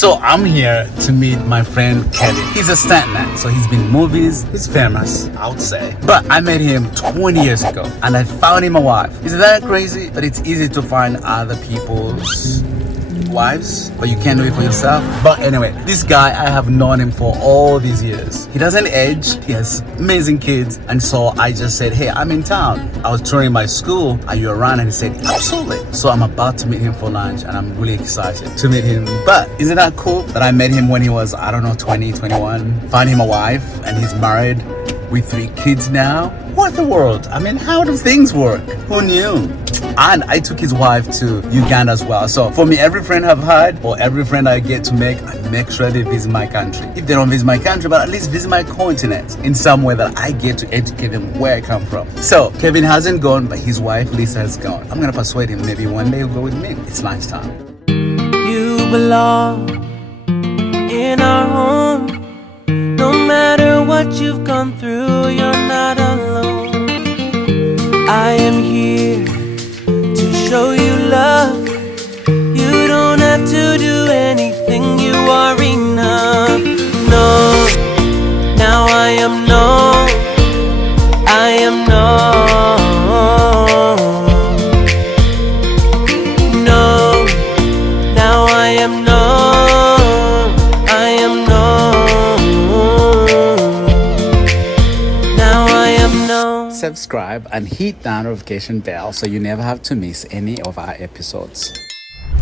So I'm here to meet my friend 𝗏𝗂𝗂. He's a stuntman, so he's been in movies, he's famous, I would say. But I met him 20 years ago and I found him a wife. Is that crazy? But it's easy to find other people's wives, but you can't do it for yourself. But anyway, this guy, I have known him for all these years. He doesn't age, he has amazing kids, and so I just said, hey, I'm in town. I was touring my school, are you around? And he said, absolutely. So I'm about to meet him for lunch and I'm really excited to meet him. But isn't that cool that I met him when he was, I don't know, 20, 21, found him a wife and he's married with 3 kids now? What the world? I mean, how do things work? Who knew? And I took his wife to Uganda as well. So for me, every friend I've had or every friend I get to make, I make sure they visit my country. If they don't visit my country, but at least visit my continent in some way that I get to educate them where I come from. So Kevin hasn't gone, but his wife 𝗲𝗏 has gone. I'm gonna persuade him maybe one day he'll go with me. It's lunchtime. You belong in our home. No matter what you've gone through, you're not alone. I am here to show you love. You don't have to do anything, you are enough. No, now I am known. I am known. No, now I am known. I am known. Now I am known. Subscribe and hit that notification bell so you never have to miss any of our episodes.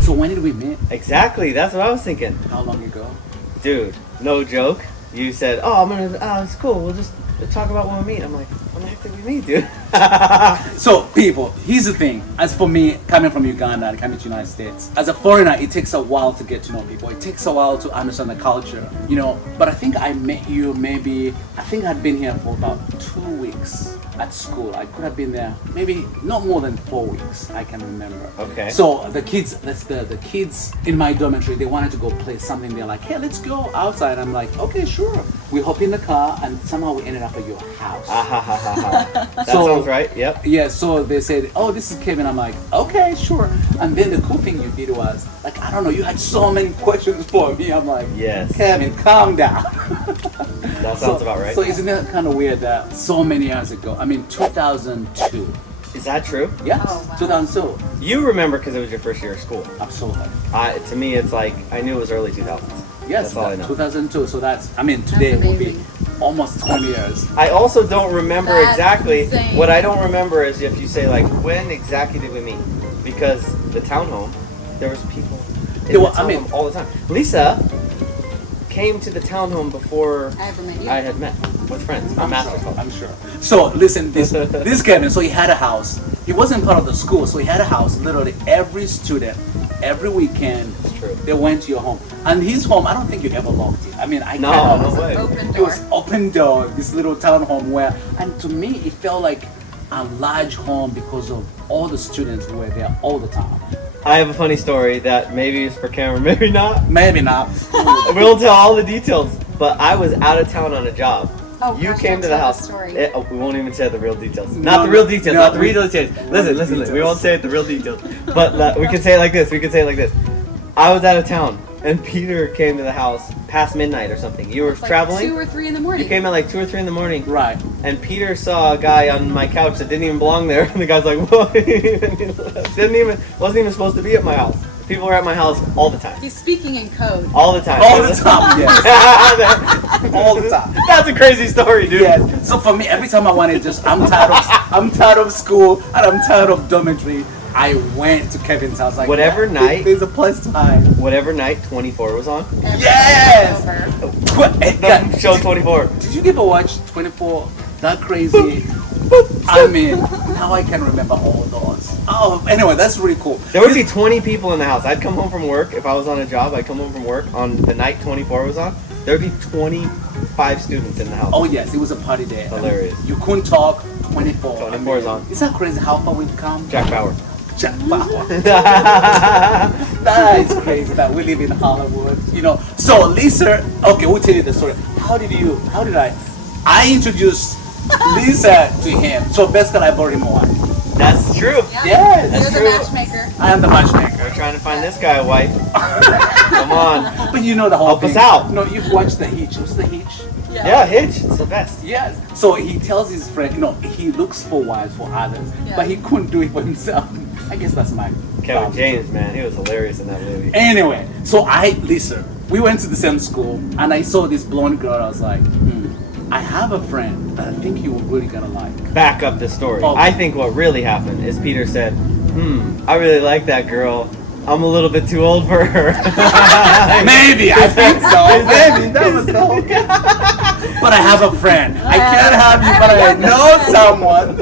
So when did we meet? Exactly, that's what I was thinking. How long ago? Dude, no joke. You said, oh, it's cool, we'll just talk about when we meet. I'm like, when the heck did we meet, dude? So people, here's the thing. As for me, coming from Uganda and coming to the United States, as a foreigner, it takes a while to get to know people. It takes a while to understand the culture, you know. But I think I met you I think I'd been here for about 2 weeks at school. I could have been there maybe not more than 4 weeks, I can remember. Okay. So the kids, the kids in my dormitory, they wanted to go play something. They're like, hey, let's go outside. I'm like, okay, sure. We hop in the car and somehow we ended up at your house. That sounds right, yep. Yeah, so they said, oh, this is Kevin. I'm like, okay, sure. And then the cool thing you did was, like, I don't know, you had so many questions for me. I'm like, yes, Kevin, calm down. That sounds about right. So isn't that kind of weird that so many years ago, I mean 2002. Is that true? Yes, Oh, wow. 2002. You remember because it was your first year of school. Absolutely. To me, it's like, I knew it was early 2000s. Yes, That's all I know. 2002. So that's, I mean, today will be amazing. almost 20 years. I also don't remember That's exactly. insane. What I don't remember is if you say, like, when exactly did we meet? Because the townhome, there was people in Yeah, well, the I mean- townhome all the time. 𝗲𝗏 came to the townhome before I ever met you. I had met with friends from master's club. I'm sure. So listen, this Kevin, so he had a house. He wasn't part of the school, so he had a house. Literally every student, every weekend, It's true. they went to your home. And his home, I don't think you ever locked it. I mean, I No, kinda, no way. Open It door. was open door, this little town home where, and to me, it felt like a large home because of all the students who were there all the time. I have a funny story that maybe is for camera, maybe not. Maybe not. We won't tell all the details, but I was out of town on a job. Oh, You gosh, came to tell the house. story. We won't even say the real details. No, Not the real details. no, Not the we- real details. the Listen. We details. won't say it the real details. But we can say it like this. I was out of town, and Peter came to the house past midnight or something. You were It's like traveling. 2 or 3 in the morning. You came at like 2 or 3 in the morning. Right. And Peter saw a guy on my couch that didn't even belong there. And the guy's like, "Whoa!" Wasn't even supposed to be at my house. People were at my house all the time. He's speaking in code. All the time. All the time, yes. All the time. That's a crazy story, dude. Yes. So for me, every time I wanted I'm tired of school and I'm tired of dormitory, I went to Kevin's house. Like, Whatever yeah, night- there's a place to hide. Whatever night 24 was on. Everything Yes! over. The show 24. Did you ever watch 24? That crazy. I mean, now I can remember all those. Oh, anyway, that's really cool. There would be 20 people in the house. I'd come home from work. If I was on a job, I'd come home from work on the night 24 was on. There would be 25 students in the house. Oh yes, it was a party day. Hilarious. You couldn't talk 24. 24 is on. Is that crazy how far we've come? Jack Bauer. Jack Bauer. That is crazy that we live in Hollywood, you know. So Lisa, okay, we'll tell you the story. How did I introduced Lisa to him. So basically I bought him a wife. That's true. Yeah. Yes. That's You're true. the matchmaker. I am the matchmaker. We're trying to find this guy a wife. Come on. But you know the whole Help thing. us out. No, you've watched the Hitch. What's the Hitch? Yeah, Hitch. It's the best. Yes. So he tells his friend, he looks for wives for others, Yeah. but he couldn't do it for himself. I guess that's my Kevin problem. James, man, he was hilarious in that movie. Anyway, so listen, we went to the same school, and I saw this blonde girl. I was like, I have a friend that I think you were really gonna like. Back up this story. Oh. I think what really happened is Peter said, I really like that girl. I'm a little bit too old for her. Maybe, I think so. Maybe, that was the whole But I have a friend. I can't have you, but I know someone.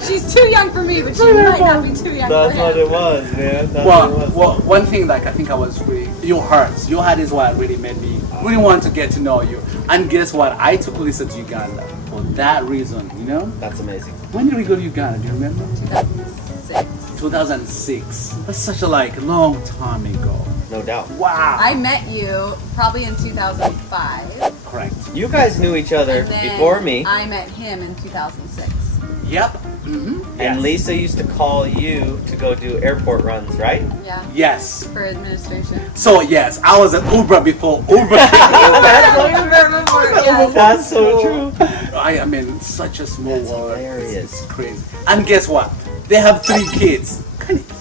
She's too young for me, but she might not be too young That's for what him. it was, man. That's what it was. Well, one thing like I think I was really, your heart is what really made me really want to get to know you. And guess what? I took Lisa to Uganda for that reason, That's amazing. When did we go to Uganda? Do you remember? 2006. 2006. That's such a long time ago. No doubt. Wow. I met you probably in 2005. Correct. You guys knew each other And then before me, I met him in 2006. Yep. Mm-hmm. and Lisa used to call you to go do airport runs, right? Yeah. Yes. For administration. So yes, I was an Uber before Uber came. That's so true. I mean, such a small world. hilarious. It's crazy. And guess what? They have 3 kids.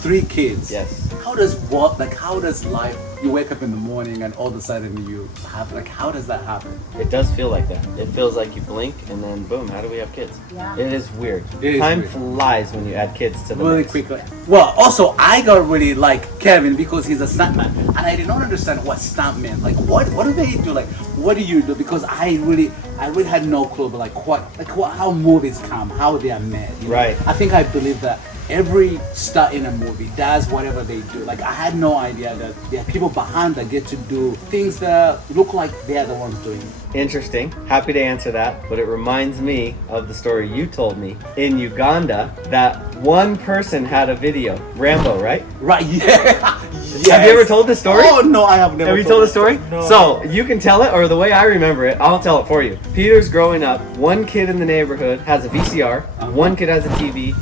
3 kids. Yes. How does life? You wake up in the morning and all of a sudden you have how does that happen? It does feel like that. It feels like you blink and then boom, how do we have kids? Yeah. It is weird. It is Time weird. flies when you add kids to the Really mix. quickly. Well, also I got really like Kevin because he's a stuntman, and I did not understand what stunt meant. Like, what do they do? Like, what do you do? Because I really had no clue. But how movies come, how they are made. Right. I think I believe that every star in a movie does whatever they do. Like, I had no idea that there are people behind that get to do things that look like they're the ones doing it. Interesting. Happy to answer that, but it reminds me of the story you told me in Uganda that one person had a video. Rambo, right? Right? Yeah. Have you ever told this story? Oh no, I have never. Have you told the story? No. So you can tell it, or the way I remember it, I'll tell it for you. Peter's growing up. One kid in the neighborhood has a VCR. One kid has a TV.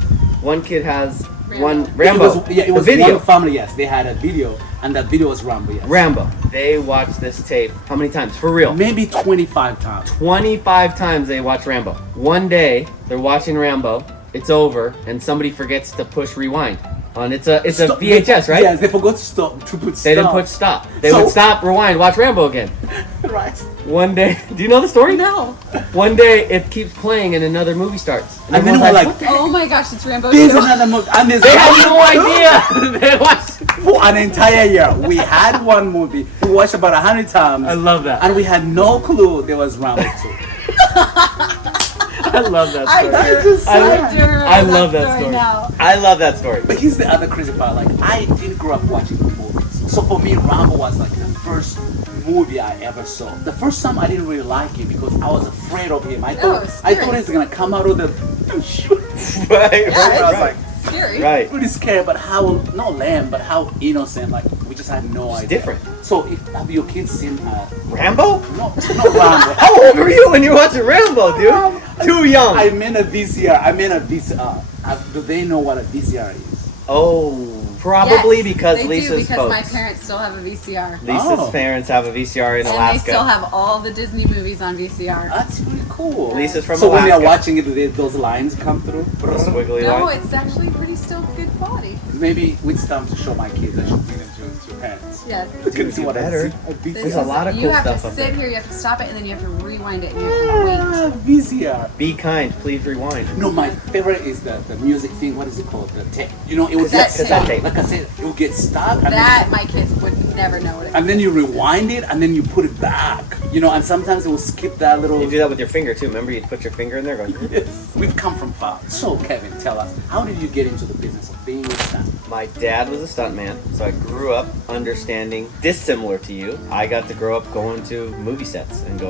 One kid has one Rambo. It was the video. one family. Yes, they had a video, and that video was Rambo. Yes. Rambo. They watched this tape how many times? For real? Maybe 25 times. 25 times they watched Rambo. One day they're watching Rambo. It's over, and somebody forgets to push rewind. On it's a VHS, right? Yes, they forgot to stop to put. They didn't put stop. They So- would stop, rewind, watch Rambo again. Right. One day, do you know the story? No. One day it keeps playing and another movie starts. And then everyone's we're like, "What the-" Oh my gosh, it's Rambo there's 2. another movie, and there's they had no idea. They watched. For an entire year, we had one movie. We watched about 100 times. I love that. And we had no clue there was Rambo 2. I love that I story. do. I- do remember I love that story. now. I love that story. But here's the other crazy part. Like, I didn't grow up watching movies. So for me, Rambo was like the first movie I ever saw. The first time I didn't really like it because I was afraid of him. I thought he was gonna come out of the shoot. Right, Yeah, right, it's right. scary. Right. Pretty scared, but how not lame, but how innocent. Like, we just had no idea. different. So have your kids seen Rambo? no, not Rambo. How old were you when you were watching Rambo, dude? Too young. I meant a VCR. I meant a VCR. Do they know what a VCR is? Oh, probably Yes, because they Lisa's do, because folks. my parents still have a VCR. Lisa's Oh. parents have a VCR in And Alaska. they still have all the Disney movies on VCR. That's pretty cool. Lisa's from so when Alaska. they're watching it, those lines come through. The squiggly No, line. it's actually pretty still good quality. Maybe it's time to show my kids. I should bring them to your parents. Yes. They can see do what better. a There's a lot of you cool have stuff to up sit there. here, you have to stop it, and then you have to rewind it, and you have to wait. VCR. Be kind, please rewind. No, my favorite is the music thing. What is it called? The tape. You know, it was Cassette tape. Like I said, it would get stuck. And That then, my kids would never know what it and then you rewind it, and then you put it back. You know, and sometimes it will skip that little. You do that with your finger too. Remember, you'd put your finger in there going. Yes. We've come from far. So, Kevin, tell us, how did you get into the business of being a stunt? My dad was a stuntman, so I grew up understanding dissimilar to you. I got to grow up going to movie sets and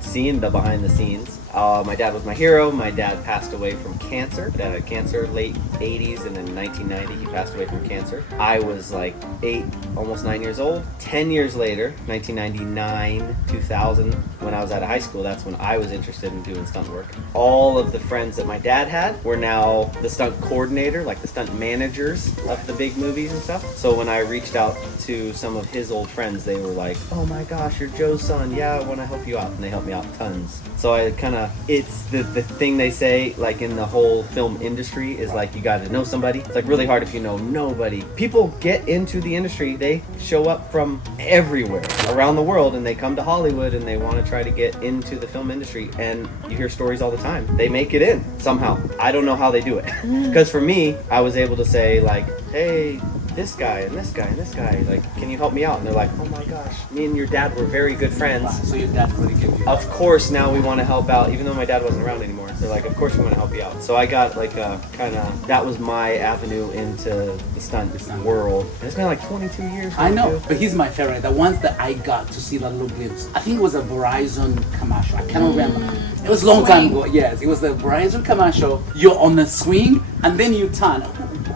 seeing the behind the scenes My dad was my hero. My dad passed away from cancer. Dad had cancer late 80s, and in 1990 he passed away from cancer. I was like 8, almost 9 years old. 10 years later, 1999, 2000, when I was out of high school, that's when I was interested in doing stunt work. All of the friends that my dad had were now the stunt coordinator, like the stunt managers of the big movies and stuff. So when I reached out to some of his old friends, they were like, oh my gosh, you're Joe's son. Yeah, I want to help you out. And they helped me out tons. So I kind of, it's the thing they say, like in the whole film industry, is like you got to know somebody. It's like really hard if you know nobody. People get into the industry, they show up from everywhere around the world, and they come to Hollywood and they want to try to get into the film industry, and you hear stories all the time. They make it in somehow. I don't know how they do it. Because for me, I was able to say like, hey, this guy and this guy and this guy, like, can you help me out? And they're like, oh my gosh, me and your dad were very good friends. So your dad really gave you. Of course, now we want to help out, even though my dad wasn't around anymore. They're like, of course we want to help you out. So I got like a kind of, that was my avenue into the stunt world. And it's been like 22 years. I know, but he's my favorite. The ones that I got to see that little glimpse. I think it was a Verizon commercial. I cannot remember. It was a long time ago. Yes, it was the Verizon commercial. You're on the swing and then you turn.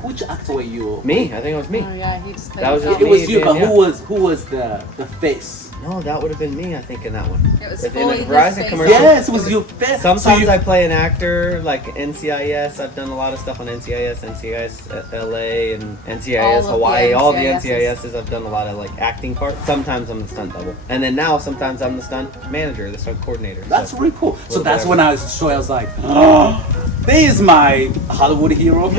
Which actor were you? Me, I think it was me. Oh yeah, he just played That was himself. It was you, Yeah, but yeah. who was the face? No, that would have been me, I think, in that one. It was In fully the his Verizon face. commercial. Yes, it was your face. Sometimes I play an actor, like NCIS. I've done a lot of stuff on NCIS LA, and NCIS All of the Hawaii. All the NCISs. NCISs. I've done a lot of like acting parts. Sometimes I'm the stunt double, and then now sometimes I'm the stunt manager, the stunt coordinator. That's So, really cool. So little that's bit when I was like, oh, this is my Hollywood hero.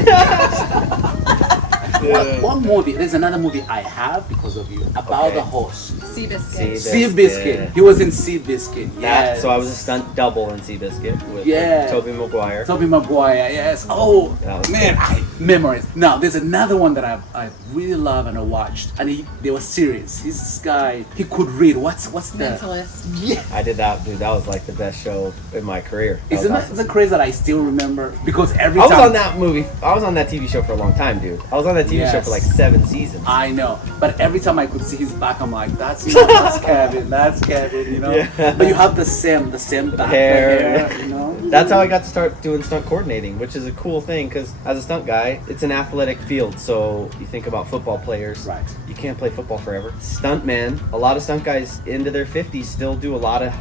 What movie? There's another movie I have because of you about Okay. the horse. Seabiscuit. 𝗍𝗶𝗀𝘀. He was in 𝗍𝗶𝗀𝘀. Yes. So I was a stunt double in 𝗍𝗶𝗀𝗀 with Yeah. Tobey Maguire. Tobey Maguire. Yes. Oh That was man, memories. Now there's another one that I really love and I watched, and they were serious. This guy, he could read. What's the? Mentalist. Yeah. I did that, dude. That was like the best show in my career. That Isn't was that awesome. the craze that I still remember? Because every I was time on that movie. I was on that TV show for a long time, dude. I was on that TV show for like 7 seasons. I know, but every time I could see his back, I'm like, that's Kevin, you know. Yeah. But you have the same back Hair. you know. That's how I got to start doing stunt coordinating, which is a cool thing because as a stunt guy, it's an athletic field. So you think about football players. Right. You can't play football forever. Stuntmen, a lot of stunt guys into their 50s still do a lot of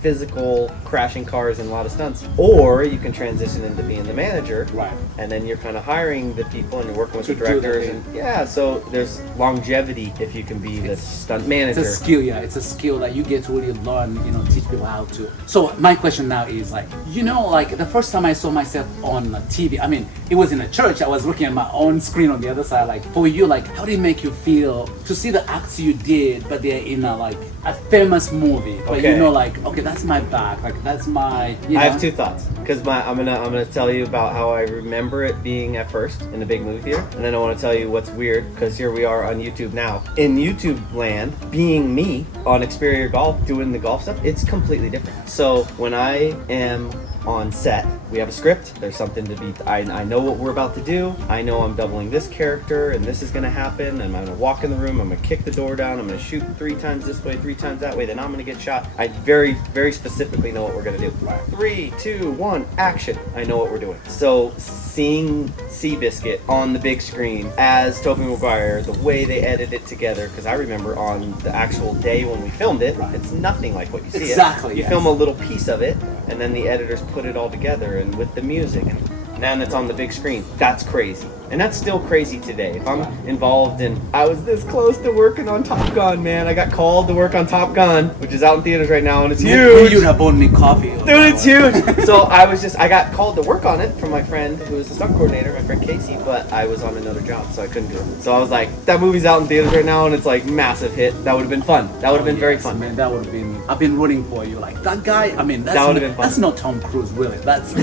physical crashing cars and a lot of stunts. Or you can transition into being the manager. Right. And then you're kind of hiring the people and you're working with To the do the directors. thing. And yeah, so there's longevity if you can be the stunt It's manager. a skill, yeah. It's a skill that you get to really learn, you know, teach people how to. So my question now is like, you know, like the first time I saw myself on TV, I mean, it was in a church. I was looking at my own screen on the other side. Like for you, like how did it make you feel to see the acts you did, but they're in a famous movie? But you Okay. know, like, okay, that's my back. Like that's my. You know? I have two thoughts because I'm gonna tell you about how I remember it being at first in the big movie theater, and then I want to tell you what's weird because here we are on YouTube now. In YouTube land, being me on Xperia Golf doing the golf stuff, it's completely different. So when I am on set, we have a script, there's something to be, I know what we're about to do, I know I'm doubling this character and this is gonna happen, and I'm gonna walk in the room, I'm gonna kick the door down, I'm gonna shoot 3 times this way, 3 times that way, then I'm gonna get shot. I very, very specifically know what we're gonna do. 3, 2, 1, action. I know what we're doing. So seeing 𝗍𝗶𝗀𝘀 on the big screen as Tobey Maguire, the way they edited it together, because I remember on the actual day when we filmed it, it's nothing like what you see. Exactly, You yes. film a little piece of it, and then the editors put it all together, and with the music, and then it's on the big screen. That's crazy. And that's still crazy today. If I'm involved in, I was this close to working on Top Gun, man. I got called to work on Top Gun, which is out in theaters right now, and it's huge. You'd have bought me coffee. Dude, it's huge. So I got called to work on it from my friend who is the stunt coordinator, my friend Casey, but I was on another job, so I couldn't do it. So I was like, that movie's out in theaters right now, and it's like massive hit. That would have been fun. That would have been very fun. Man, that would have been. I've been rooting for you. Like that guy. I mean, That would've been fun. That's not Tom Cruise, really. That's.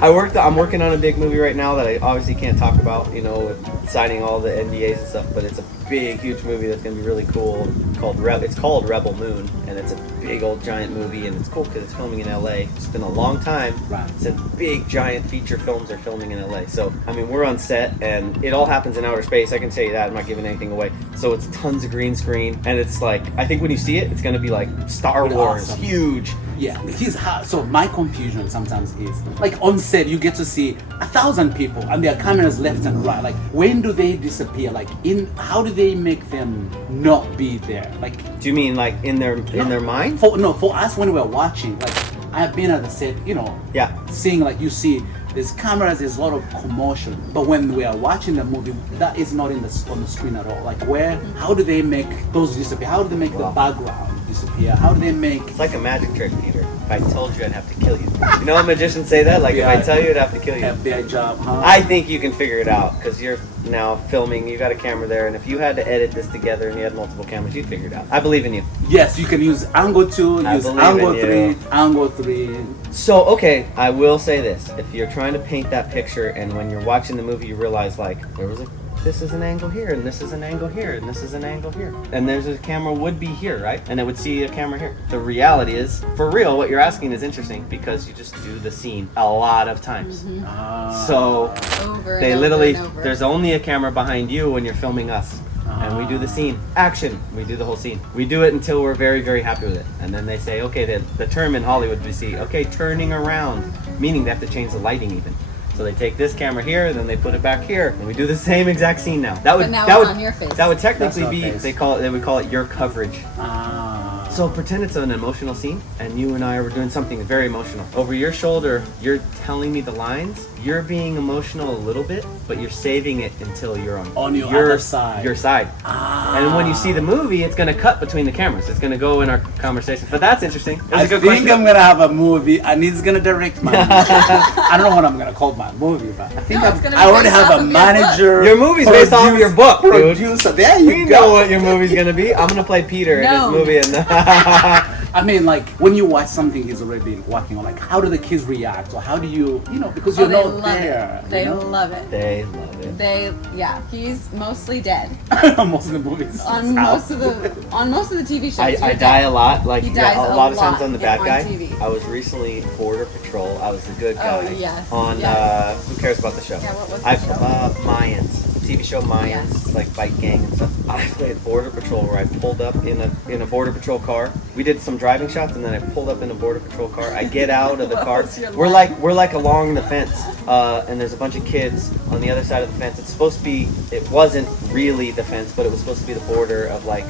I'm working on a big movie right now that I obviously can't talk about, you know, with signing all the NDAs and stuff, but it's a big, huge movie that's gonna be really cool. It's called Rebel Moon, and it's a big old giant movie, and it's cool because it's filming in LA. It's been a long time since big giant feature films are filming in LA. So I mean, we're on set, and it all happens in outer space. I can tell you that. I'm not giving anything away. So it's tons of green screen, and it's like, I think when you see it, it's gonna be like Star Wars, awesome. huge. Yeah, he's hard. So my confusion sometimes is like on set you get to see 1,000 people and there are cameras left and right. Like when do they disappear? Like how do they make them not be there? Like, do you mean like in their mind? For us when we're watching, like I've been at the set, seeing like you see there's cameras, there's a lot of commotion. But when we are watching the movie, that is not on the screen at all. Like how do they make those disappear? How do they make the background disappear? How do they make... It's like a magic trick, Peter. If I told you, I'd have to kill you. You know when magicians say that? Like, if I tell you, I'd have to kill you. FBI job, huh? I think you can figure it out, because you're now filming, you got a camera there, and if you had to edit this together and you had multiple cameras, you'd figure it out. I believe in you. Yes, you can use angle 2, use angle 3, angle 3. So, okay, I will say this. If you're trying to paint that picture, and when you're watching the movie, you realize, like, this is an angle here, and this is an angle here, and this is an angle here. And there's a camera would be here, right? And it would see a camera here. The reality is, for real, what you're asking is interesting because you just do the scene a lot of times. So they literally, there's only a camera behind you when you're filming us. And we do the scene. Action. We do the whole scene. We do it until we're very, very happy with it. And then they say, okay, the term in Hollywood we see, okay, turning around, meaning they have to change the lighting even. So they take this camera here, then they put it back here, and we do the same exact scene now. That would on your face. That would technically be they would call it your coverage. So pretend it's an emotional scene, and you and I were doing something very emotional. Over your shoulder, you're telling me the lines. You're being emotional a little bit, but you're saving it until you're on your other side. Your side. And when you see the movie, it's gonna cut between the cameras. It's gonna go in our conversation. But that's interesting. I think I'm gonna have a movie, and he's gonna direct my movie. I don't know what I'm gonna call my movie, but I think I already have a manager. Your movie's based off of your book, dude. Producer. There you go. We know what your movie's gonna be. I'm gonna play Peter in this movie, and I mean, like, when you watch something he's already been working on, like, how do the kids react? Or how do you, because you're not there. They love it. They love it. He's mostly dead. Most of the movies. On most of the TV shows. I die a lot. Like, he dies a lot of times I'm the bad guy. TV. I was recently Border Patrol. I was the good guy. Oh, yes. On, Who Cares About the Show? Yeah, what was the show? Mayans. TV show Mayans, like Bike Gang and stuff. I played Border Patrol where I pulled up in a Border Patrol car. We did some driving shots and then I pulled up in a Border Patrol car. I get out of the car. We're like along the fence, and there's a bunch of kids on the other side of the fence. It wasn't really the fence, but it was supposed to be the border of like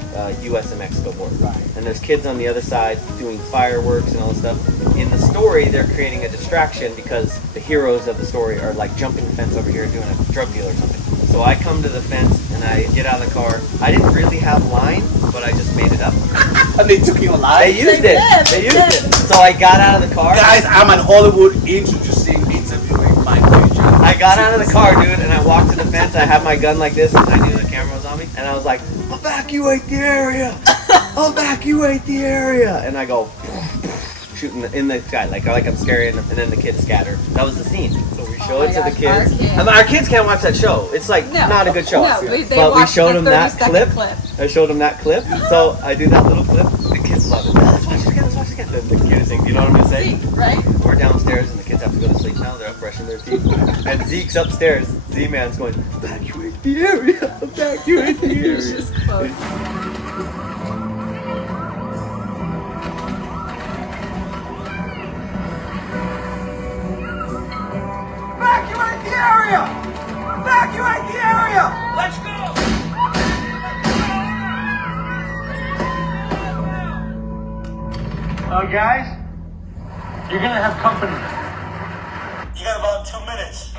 U.S. and Mexico border. Right. And there's kids on the other side doing fireworks and all this stuff. In the story, they're creating a distraction because the heroes of the story are like jumping the fence over here doing a drug deal or something. So I come to the fence and I get out of the car. I didn't really have line, but I just made it up. And they took your line? They used it. So I got out of the car. Guys, I'm at Hollywood interviewing my future. I got out of the car, dude, and I walked to the fence. I had my gun like this, and I knew the camera was on me. And I was like, evacuate the area! Evacuate the area! And I go, shooting in the sky, like I'm scaring them, and then the kids scatter. That was the scene. So we show it to the kids. Our kids can't watch that show. It's like not a good show. No, but we showed them that clip. I showed them that clip. So I do that little clip. The kids love it. Let's watch it again. Let's watch it again. Then the kids think, you know what I'm gonna say? Zeke, right? We're downstairs and the kids have to go to sleep now. They're up brushing their teeth. And Zeke's upstairs. Z-Man's going, evacuate the area. Evacuate the area. Evacuate the area! Evacuate the area! Let's go! Guys, you're gonna have company. You got about 2 minutes.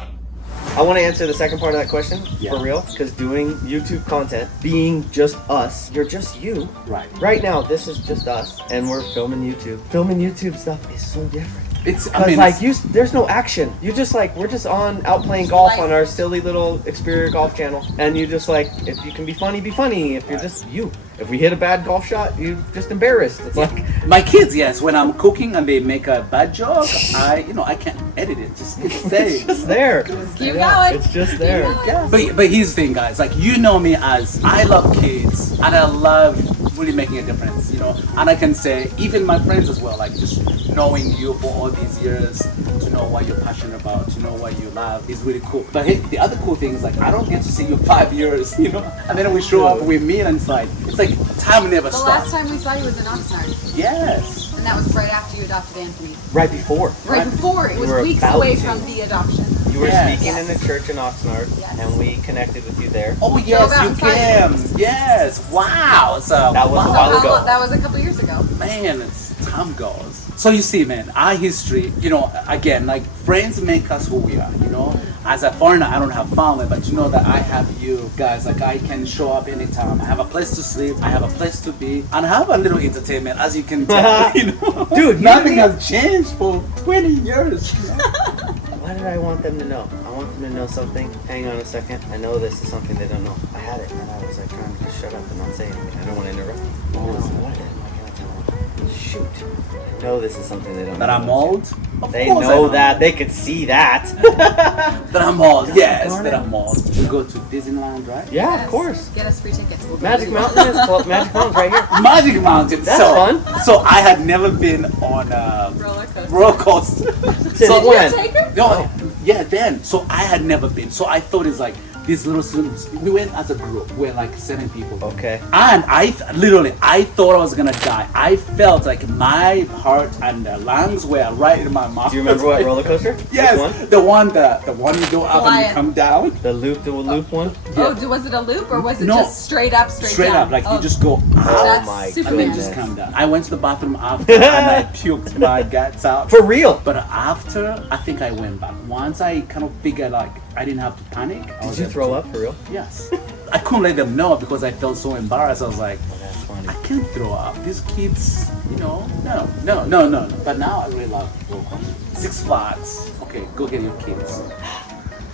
I want to answer the second part of that question for real, because doing YouTube content, being just us, you're just you. Right. Right now, this is just us, and we're filming YouTube. Filming YouTube stuff is so different. It's, I Cause mean, like there's no action. You just like we're just out playing golf on our silly little Xperia golf channel, and you just like if you can be funny, be funny. If you're just you, if we hit a bad golf shot, you just embarrassed. It's like my kids, yes. When I'm cooking and they make a bad joke, I can't edit it. Just say it's just there. Keep going. It's just there. yeah. But here's the thing, guys. Like, you know me as I love kids and I love really making a difference, and I can say even my friends as well, like just knowing you for all these years, to know what you're passionate about, to know what you love is really cool. But hey, the other cool thing is like I don't get to see you 5 years, and then we show up, we meet, and it's like time never The stops. last time we saw you was in Oxnard. Yes. And that was right after you adopted Anthony. Right before. Right before. It was were weeks about away to. from the adoption. You were Yes. speaking in the church in Oxnard, Yes. and we connected with you there. Oh yes, out you and can. Yes. Wow. So That was a So while ago. that was a couple years ago. man, it's time goes. So you see, man, our history, again, like friends make us who we are, As a foreigner, I don't have family, but you know that I have you guys. Like, I can show up anytime. I have a place to sleep. I have a place to be, and I have a little entertainment, as you can tell. Dude, nothing has changed for 20 years. Why did I want them to know? I want them to know something. Hang on a second. I know this is something they don't know. I had it, and I was like trying to just shut up and not say anything. I don't want to interrupt. What is it? Why can't I tell them? Shoot. I know this is something they don't That know. I'm old. Of They course I know that. They could see that. That I'm old. Yes, Darn that it. I'm old. We go to Disneyland, right? Yeah, Yes. of course. Get us free tickets. We'll go Magic with you. Mountain is close. Magic Mountain's right here. Magic Mountain. That's so, fun. So I had never been on a Roller coaster. roller coaster. Since So- when? Take her? No, yeah, then. So I had never been. So I thought it's like these little students. We went as a group. We're like 7 people. Okay. And I thought I was gonna die. I felt like my heart and the lungs were right in my mouth. Do you remember what roller coaster? Yes, Which one? the one you go up and Lion. you come down. The loop one? Oh, was it a loop or was it No. just straight up, straight down? Up, like you just go Oh up my super and then goodness. just come down. I went to the bathroom after and I puked my guts out. For real? But after, I think I went back. Once I kind of figured like I didn't have to panic. I was Did you able throw to- up for real? Yes. I couldn't let them know because I felt so embarrassed. I was like, Oh, that's funny. I can't throw up. These kids, no. But now I really love roller coasters. 6 Flags. Okay, go get your kids.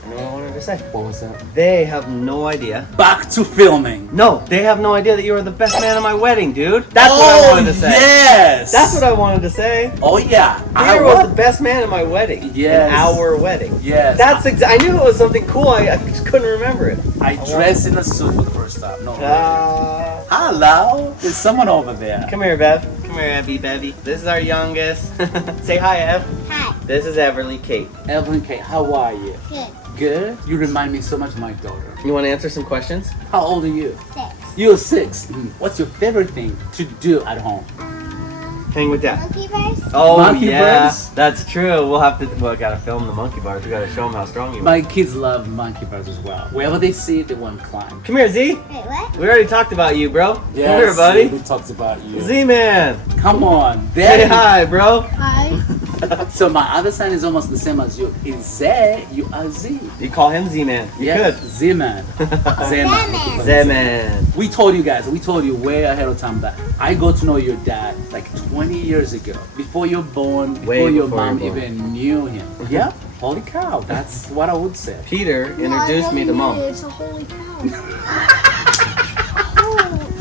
I know what I wanted to say. What was that? They have no idea. Back to filming. No, they have no idea that you were the best man at my wedding, dude. That's what I wanted to say. Yes. That's what I wanted to say. Oh yeah. Peter was the best man at my wedding. Yes. In our wedding. Yes. That's I knew it was something cool. I just couldn't remember it. I dressed in a suit for the first time. No. Ah. Hello. There's someone over there. Come here, Bev. Come here, Abby, Bevy. This is our youngest. Say hi, Ev. Hi. This is Everly Kate. Evelyn K, how are you? Good. Good. You remind me so much of my daughter. You want to answer some questions? How old are you? 6. You're 6. What's your favorite thing to do at home? Hang with Dad. Monkey bars? Oh Monkey yeah, bars? that's true. We'll have to. Well, gotta film the monkey bars. We gotta show them how strong you are. My kids love monkey bars as well. Wherever they see it, they want to climb. Come here, Z. Wait, what? We already talked about you, bro. Come here, Yes, buddy. Who talks about you? Z man. Come on. Say Daddy. hi, bro. Hi. So my other son is almost the same as you. He's Z, you are Z. You call him Z man. You Yeah, could. Z-Man. Z-Man. Z man. We told you guys, we told you way ahead of time that I got to know your dad like 20 years ago. Before you're born, before Way your before mom you're born. even knew him. Yep. Holy cow. That's what I would say. Peter introduced me to mom. It's a holy cow.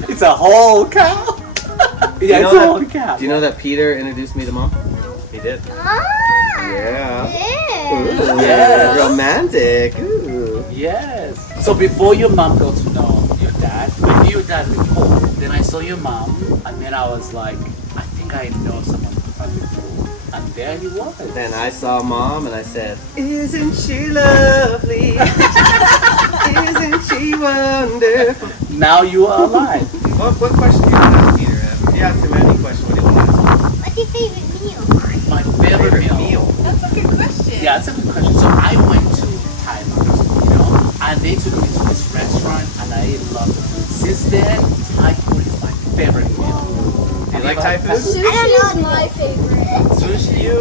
It's a whole cow. Yeah, Do you it's know a that- whole cow. Do you know that Peter introduced me to mom? He did. Ah. Yeah. Ew. Yes. Romantic. Ooh. Yes. So before your mom got to know your dad, I knew your dad before. Then I saw your mom, and then I was like, I think I know someone perfect for. And there he was. Then I saw mom and I said, "Isn't she lovely? Isn't she wonderful?" Now you are alive. What question do you want to ask Peter? If you ask him any question, what do you want to ask him? What's your favorite meal? My favorite meal. That's a good question. Yeah, that's a good question. So I went to Thailand, and they took me to this restaurant, and I loved the food. Since then, Thai food is my favorite meal. Do you like Thai food? I don't know. My favorite. Sushi. You,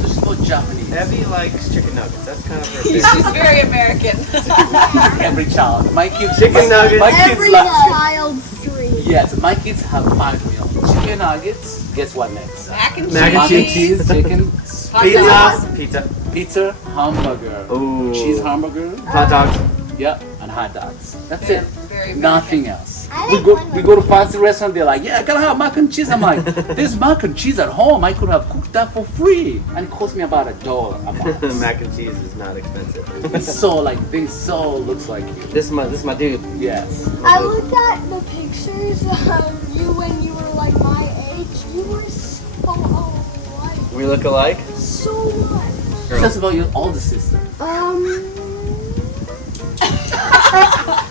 Sushi's more Japanese. Evie likes chicken nuggets. That's kind of her She's favorite. very American. Every child. My kids. Chicken nuggets. My kids Every love. child's dream. Yes, my kids have 5 meals. Chicken nuggets. Guess what next? Mac and cheese. Mac and cheese. chicken, pizza, hamburger, cheese hamburger. Hot dogs. Yep, and hot dogs. That's Very, it. very Nothing else. I We like go one we go to fancy restaurant. They're like, yeah, I gotta have mac and cheese. I'm like, there's mac and cheese at home. I could have cooked that for free, and it cost me about $1 a month. Mac and cheese is not expensive. It's so like this. So looks like you. This is my dude. Yes. I looked at the pictures of you when you were like my age. You were so alike. We look alike. So much. Tell us about your older sister.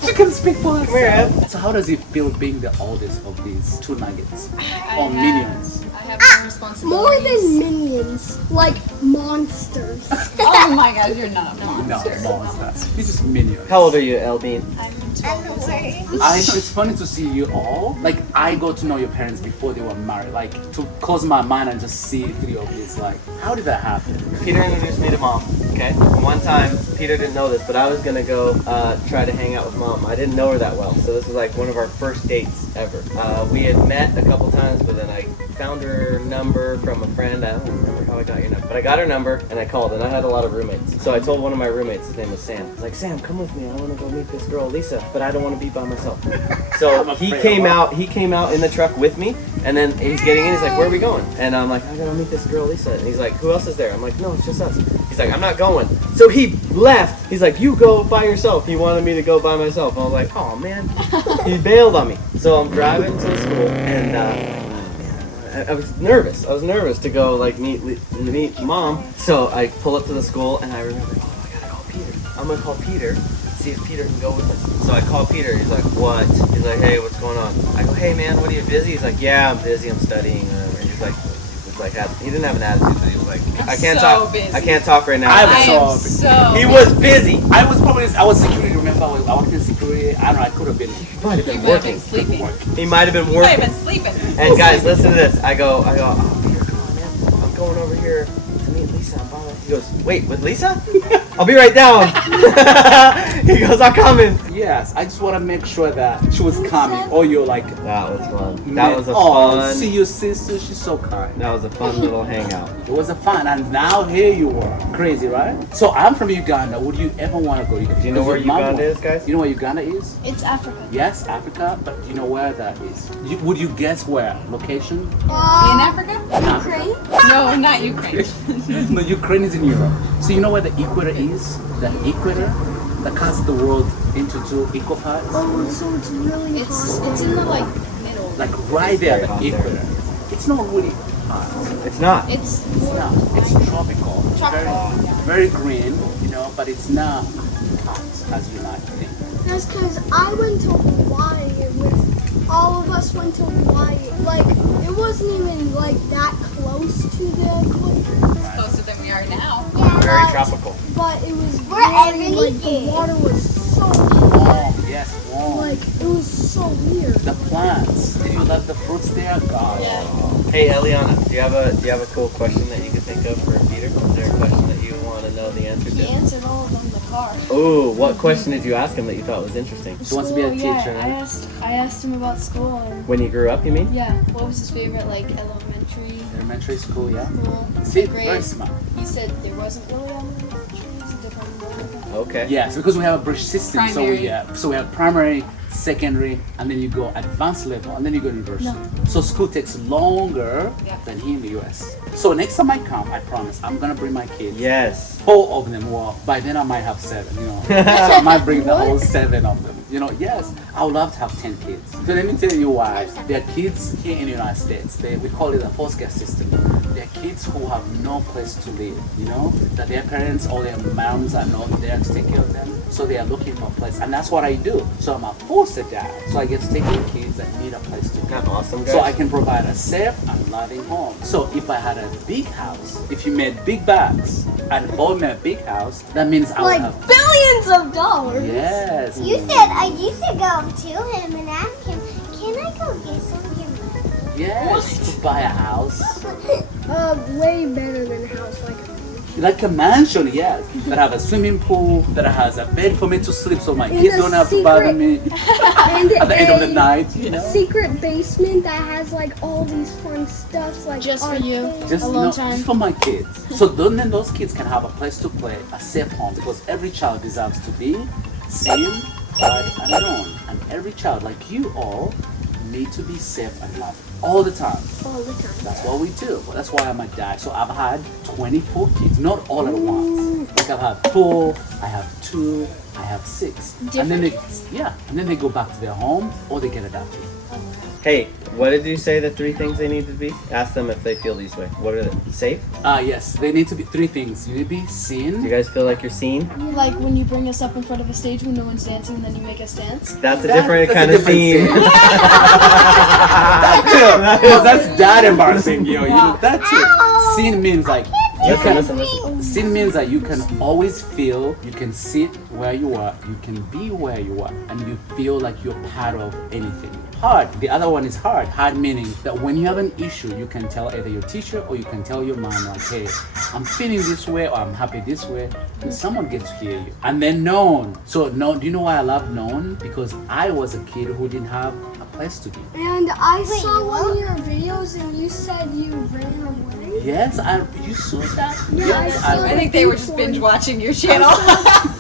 She can speak for herself. here, So how does it feel being the oldest of these two nuggets I or have- minions? I have more More responsibilities. than minions, like monsters. Oh my god, you're not a No, monster. monsters. This is minions. How old are you, Elbean? I'm 12 years old. It's funny to see you all. Like I got to know your parents before they were married. Like to close my mind and just see 3 of this. Like how did that happen? Peter introduced me to mom. Okay. One time, Peter didn't know this, but I was gonna go try to hang out with mom. I didn't know her that well, so this was like one of our first dates ever. We had met a couple times, but then I found her number from a friend. I don't remember how I got your number, but I got her number and I called. And I had a lot of roommates, so I told one of my roommates, his name was Sam. I was like, Sam, come with me. I want to go meet this girl, Lisa, but I don't want to be by myself. So he came out. He came out in the truck with me, and then he's getting in. He's like, where are we going? And I'm like, I gotta meet this girl, Lisa. And he's like, who else is there? I'm like, no, it's just us. He's like, I'm not going. So he left. He's like, you go by yourself. He wanted me to go by myself. I was like, oh man. He bailed on me. So I'm driving to the school, and I was nervous. I was nervous to go like meet mom. So I pull up to the school, and I remember, oh, I gotta call Peter. I'm gonna call Peter, see if Peter can go with us. So I call Peter. He's like, what? He's like, hey, what's going on? I go, hey man, what are you busy? He's like, yeah, I'm busy. I'm studying. He's like, he didn't have an attitude, but he was like, I can't so talk. busy. I can't talk right now. I I am was so He was busy. I was security. Remember, I worked in security. I don't know. I could have been. Might have You been might have working. been sleeping. He might have been You might have working. been sleeping. And guys, listen to this. I go, oh, Peter, come on, man. I'm going over here to meet Lisa. I'm bothered. He goes, wait, with Lisa? I'll be right down. He goes, I'm coming. Yes, I just want to make sure that she was coming. Or you're like, That was fun. That was a oh, fun. see your sister. She's so kind. That was a fun little hangout. It was a fun, and now here you are. Crazy, right? So I'm from Uganda. Would you ever want to go? Do you know where Uganda is, guys? You know where Uganda is? It's Africa. Yes, Africa. But do you know where that is? Would you guess where? Location? In Africa? Ukraine? No, not Ukraine. No, Ukraine is in Europe. So you know where the equator is? The equator that cuts the world into 2 equal parts? Oh, so it's really hot. It's in the like middle. Like right there, very the hot equator. It's not really hot. It's not. It's No, it's tropical. tropical. Very green, you know, but it's not hot as you might think. That's because I went to Hawaii with all of us went to Hawaii. Like, it wasn't even like that close to the equator. closer than we are now. Very but, tropical. but it was Wherever very, you like, the get. water was so hot. Warm, yes, warm. Like, it was so weird. The plants. Did you love the fruits there? Gosh. Hey, Eliana, do you have a cool question that you could think of for Peter? Is there a question that you want to know the answer He to? answered all of them in the car. Oh, what question did you ask him that you thought was interesting? She wants to be a School, teacher. Yeah, I asked him about school and When he grew up, you mean? yeah, what was his favorite like elementary Elementary school, yeah. school? See, grade? very smart. He said there wasn't really elementary, it's a different one. Okay. Yes, because we have a British system, Primary. so we have primary, secondary, and then you go advanced level, and then you go university. No. So school takes longer Yeah. than here in the US. So next time I come, I promise, I'm gonna bring my kids. Yes. 4 of them. Well, by then I might have 7. You know, so I might bring the whole 7 of them. You know, yes, I would love to have 10 kids. So let me tell you why. There are kids here in the United States. We call it a foster care system. There are kids who have no place to live. You know, that their parents or their moms are not there to take care of them. So they are looking for a place, and that's what I do. So I'm a foster dad. So I get to take in kids that need a place to Isn't that go. awesome, guys? So I can provide a safe and loving home. So if I had a big house, if you made big bags and bought me a big house, that means I would Like, have. billions of dollars. Yes. You said I used to go to him and ask him, can I go get some of your money? Yes. To buy a house. Way better than a house, like a beach. Like a mansion, yes. That have a swimming pool, that has a bed for me to sleep so my kids don't have to bother me at the end of the night, you know? Secret basement that has like all these fun stuff like Just for you. arcades. Just, Alone time. just for my kids. So then those kids can have a place to play, a safe home, because every child deserves to be seen, heard, and known. And every child, like you all, need to be safe and loved all the time. All the time. That's what we do. That's why I'm a dad. So I've had 24 kids, not all at once. Like I've had 4, I have 2, I have 6. And then they go back to their home or they get adopted. Hey, what did you say the 3 things they need to be? Ask them if they feel these way. What are they? Safe? Yes, they need to be 3 things. You need to be Do you seen. guys feel like you're seen? Like when you bring us up in front of a stage when no one's dancing and then you make us dance. That's a different kind a of different scene. That too. Well, that's dad embarrassing, yo. You know that too. Seen means like you can. Seen means that you can always feel. You can sit where you are. You can be where you are, and you feel like you're part of anything. Hard. The other one is hard. Hard meaning that when you have an issue, you can tell either your teacher or you can tell your mom like, hey, I'm feeling this way or I'm happy this way. And someone gets to hear you. And then known. So known. Do you know why I love known? Because I was a kid who didn't have a place to be. And I saw one of your videos and you said you ran away. Yes, you saw that? Yeah, Yes, I saw I think they were just binge watching your channel.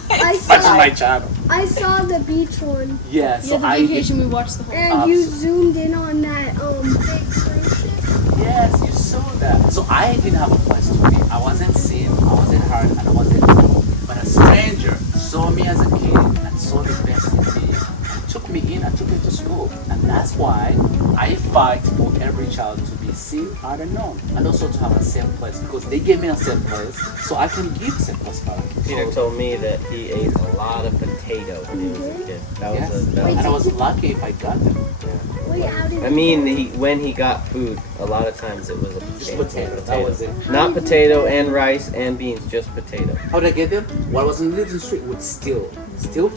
That's my channel. I saw the beach one. Yeah, so The I did. vacation we watched the whole And you zoomed in on that big friendship. Yes, you saw that. So I didn't have a place to be. I wasn't seen, I wasn't heard, and I wasn't known. But a stranger saw me as a kid and saw the best in me. And took me in and took me to school. And that's why I fight for every child to be seen, heard, and known. And also to have a safe place. Because they gave me a safe place, so I can give safe place for them. Peter told me that he ate a lot of potato when he was a kid. That Yes, was and I was lucky if I got them. Wait, how did I mean, when he got food, a lot of times it was a Just potato. potato, that was it. Not potato and rice and beans, just potato. How did I get them? Well, I was in the little street would steal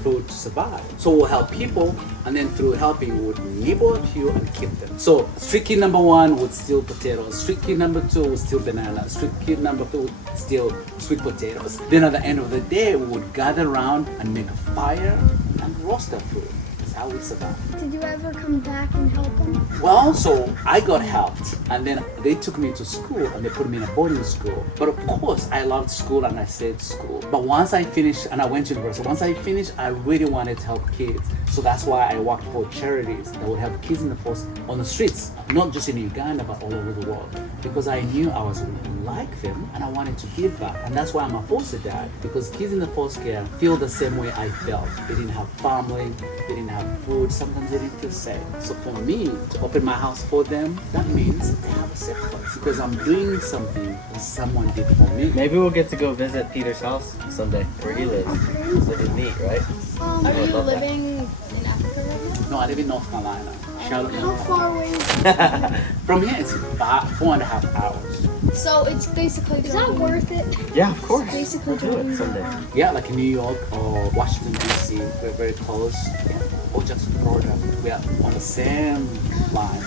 food to survive. So we'll help people, and then through helping, we would nibble a few and keep them. So street kid number 1 would steal potatoes. Street kid number 2 would steal bananas. Street kid number 3 would steal sweet potatoes. Then at the end of the day, we would gather around and make a fire and roast the food. That's how we survive. Did you ever come back and help them? Well, so I got helped, and then they took me to school and they put me in a boarding school. But of course, I loved school and I stayed school. But once I finished and I went to university, once I finished, I really wanted to help kids. So that's why I worked for charities that would help kids in the forest on the streets, not just in Uganda, but all over the world. Because I knew I was like them and I wanted to give back. And that's why I'm a foster dad, because kids in the foster care feel the same way I felt. They didn't have family, they didn't have food, sometimes they didn't feel safe. So for me to open my house for them, that means they have a safe place, because I'm doing something that someone did for me. Maybe we'll get to go visit Peter's house someday, where he lives. So we mean, right? Are you living in Africa right now? No, I live in North Carolina. Charlotte, How North far away is it? Carolina. From here, it's 4.5 hours. So it's basically Is that worth it? Yeah, of course. basically We'll do doing it someday. Yeah, like in New York or Washington, D.C., we're very close. Yeah. Or just Florida. We are on the same line.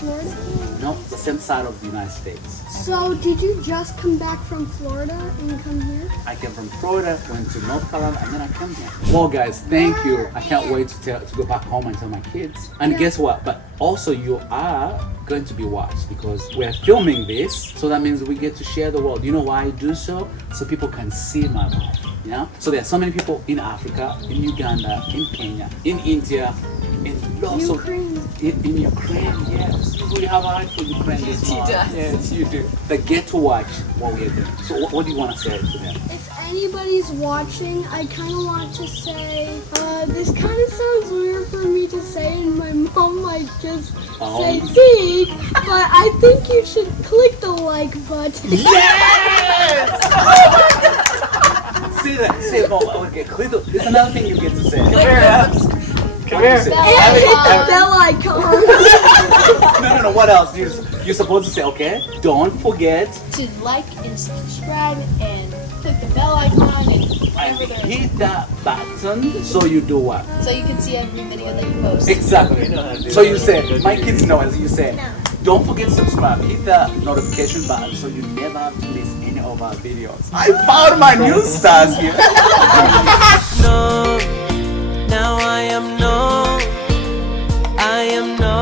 Florida? No, the same side of the United States. So did you just come back from Florida and come here? I came from Florida, went to North Carolina, and then I came here. Well, guys, thank you. I can't wait to go back home and tell my kids. And guess what? But also, you are going to be watched because we're filming this. So that means we get to share the world. You know why I do so? So people can see my life. Yeah. So there are so many people in Africa, in Uganda, in Kenya, in India, in lots Ukraine. in Ukraine. Yes. We have a heart for Ukraine. Yes, he does. Yes, you do. They get to watch what we're doing. So what do you want to say to them? If anybody's watching, I kind of want to say, this kind of sounds weird for me to say, and my mom might just say Zeke, but I think you should click the like button. Yes! Say that. Say it. Oh, okay. Click the. There's another thing you get to say. Come here. Come here. And hit the bell icon. No. What else? You're supposed to say, okay? Don't forget. To like and subscribe and click the bell icon and And whatever there is. hit that button so you do what? So you can see every video that you post. Exactly. You know how to do So it. you say, my kids know as you say, Don't forget to subscribe. Hit the notification button so you never have to miss any of our videos. I found my new stars here. No, now I am no, I am no.